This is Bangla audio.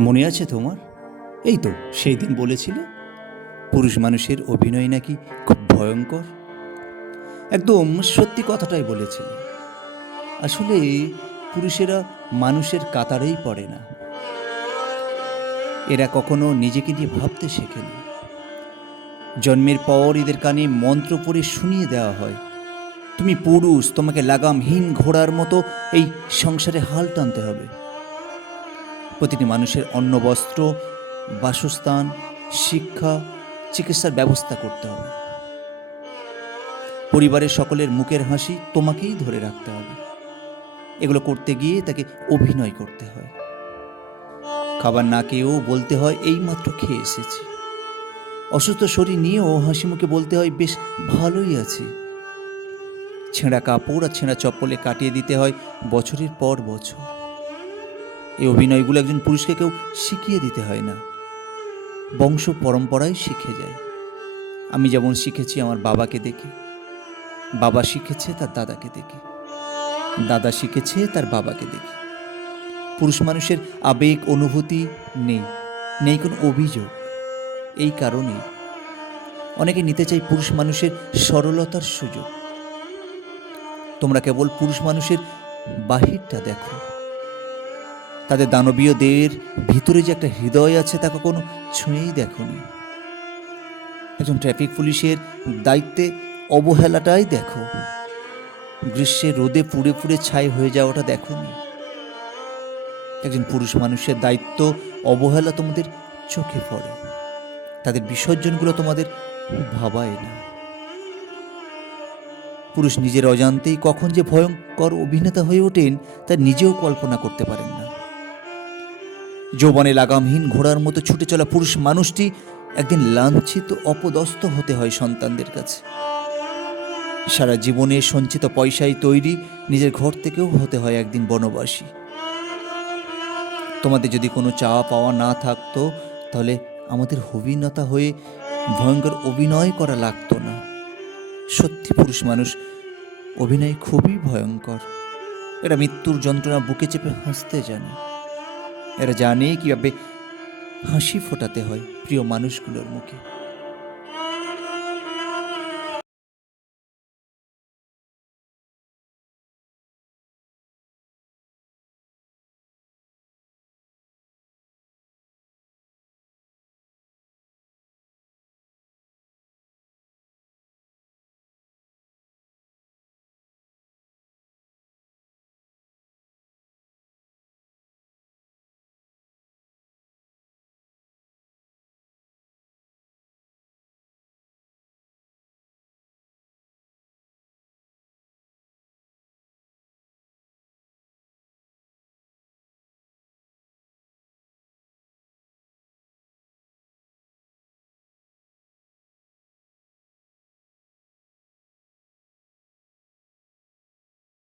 মনে আছে তোমার? এই তো সেই দিন বলেছিলে, পুরুষ মানুষের অভিনয় নাকি খুব ভয়ঙ্কর। একদম সত্যি কথাটাই বলেছিলে। আসলে পুরুষেরা মানুষের কাতারেই পড়ে না। এরা কখনো নিজেকে নিয়ে ভাবতে শেখেনি জন্মের পর এদের কানে মন্ত্র পড়ে শুনিয়ে দেওয়া হয়। তুমি পুরুষ, তোমাকে লাগামহীন ঘোড়ার মতো এই সংসারে হাল টানতে হবে। প্রতিটি মানুষের অন্ন, বস্ত্র, বাসস্থান, শিক্ষা, চিকিৎসার ব্যবস্থা করতে হবে। পরিবারের সকলের মুখের হাসি তোমাকেই ধরে রাখতে হবে। এগুলো করতে গিয়ে তাকে অভিনয় করতে হয়। খাবার না খেয়েও বলতে হয়, এইমাত্র খেয়ে এসেছি। অসুস্থ শরীর নিয়েও হাসি মুখে বলতে হয়, বেশ ভালোই আছি। ছেঁড়া কাপড় আর ছেঁড়া চপ্পলে কাটিয়ে দিতে হয় বছরের পর বছর। এই অভিনয়গুলো একজন পুরুষকে কেউ শিখিয়ে দিতে হয় না। বংশ পরম্পরায় শিখে যায়। আমি যেমন শিখেছি আমার বাবাকে দেখে, বাবা শিখেছে তার দাদাকে দেখে, দাদা শিখেছে তার বাবাকে দেখে। পুরুষ মানুষের আবেগ, অনুভূতি নেই নেই কোনো অভিযোগ। এই কারণে অনেকে নিতে চাই পুরুষ মানুষের সরলতার সুযোগ। তোমরা কেবল পুরুষ মানুষের বাহিরটা দেখো। তাদের দানবীয় দেহের ভিতরে যে একটা হৃদয় আছে তা কখনো ছুঁয়েই দেখনি। একজন ট্রাফিক পুলিশের দায়িত্বে অবহেলাটাই দেখো। গ্রীষ্মে রোদে পুড়ে পুড়ে ছাই হয়ে যাওয়াটা দেখনি। একজন পুরুষ মানুষের দায়িত্ব অবহেলা তোমাদের চোখে পড়ে। তাদের বিসর্জনগুলো তোমাদের ভাবায় না। পুরুষ নিজের অজান্তেই কখন যে ভয়ঙ্কর অভিনেতা হয়ে ওঠেন তা নিজেও কল্পনা করতে পারেন না। যৌবনে লাগামহীন ঘোড়ার মতো ছুটে চলা পুরুষ মানুষটি একদিন লাঞ্ছিত, অপদস্থ হতে হয় সন্তানদের কাছে। সারা জীবনে সঞ্চিত পয়সায় তৈরি, নিজের ঘর থেকেও হতে হয় একদিন বনবাসী। তোমাদের যদি কোনো চাওয়া পাওয়া না থাকতো, তাহলে আমাদের অভিনেতা হয়ে ভয়ঙ্কর অভিনয় করা লাগতো না। সত্যি পুরুষ মানুষ, অভিনয় খুবই ভয়ঙ্কর। এরা মৃত্যুর যন্ত্রণা বুকে চেপে হাসতে জানে। এরা জানে কীভাবে হাসি ফোটাতে হয় প্রিয় মানুষগুলোর মুখে।